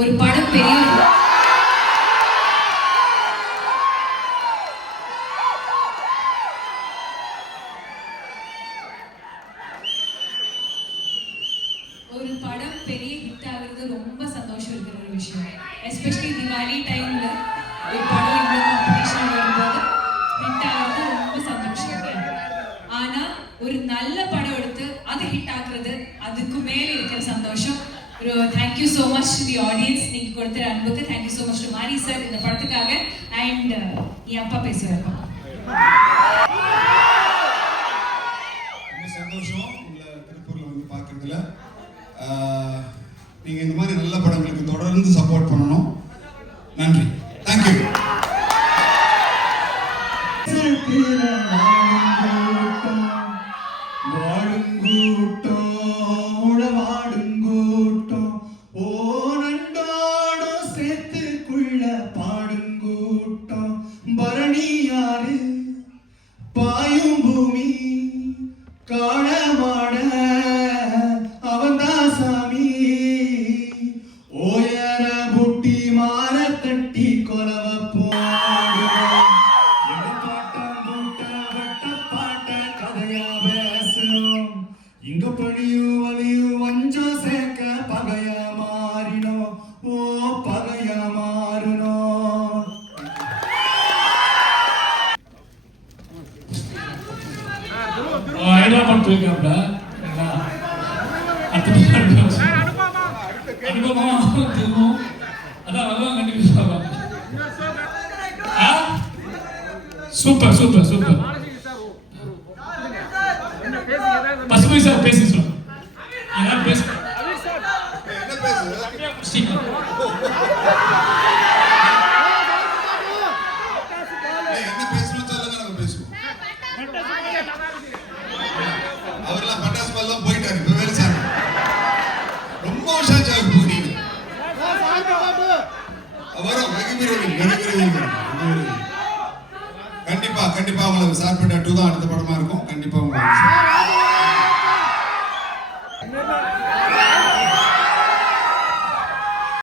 ஒரு படம் பெரிய ஹிட் ஆகுறது ரொம்ப சந்தோஷம் இருக்கிற ஒரு விஷயம். எஸ்பெஷலி திவாலி டைம்ல ஒரு படம் இவ்வளோ காம்படிஷன் வரும்போது ஹிட் ஆகுறது ரொம்ப சந்தோஷம். ஆனா ஒரு நல்ல படம் எடுத்து அது ஹிட் ஆகுறது அதுக்கு மேலே இருக்கிற சந்தோஷம். Thank you so much to the audience. நீங்க கொடுத்த அன்புக்கு தேங்க்யூ ஸோ மச் டு மாரி சார் இந்த படத்துக்காக. அண்ட் என் அப்பா பேசுவாங்க. சந்தோஷம் உங்களை திருப்பூர்ல வந்து பார்க்கறதுல. நீங்க இந்த மாதிரி நல்ல படங்களுக்கு தொடர்ந்து சப்போர்ட் பண்ணணும். நன்றி. தேங்க்யூ. பாயும் பூமி காணமாட அவன்தான் சாமி. ஓயர புட்டி மாற தட்டி கொலவ போடுவோம். பாட்டம் போட்ட வட்ட பாட்ட கதையா பேசணும். இங்க பணியும் வலியும் வஞ்சம் சேர்க்க பகையா மாறினோம். ஓ பகையா மாறினோம். ஹைதராபாத் போயிருக்காப்ல அனுபவமா தெரியும். அதான் அதெல்லாம் கண்டிப்பா சூப்பர் சூப்பர் சூப்பர். பசுமை சார் பேசி சொல்லுங்க. பேச அவரெல்லாம் பட்டாசு எல்லாம் போயிட்டாரு. இப்ப வேலை சார் ரொம்ப வருஷம் போனீங்க. வரும் கண்டிப்பா கண்டிப்பா உங்களுக்கு சார்பேட்டா 2 தான் அடுத்த படமா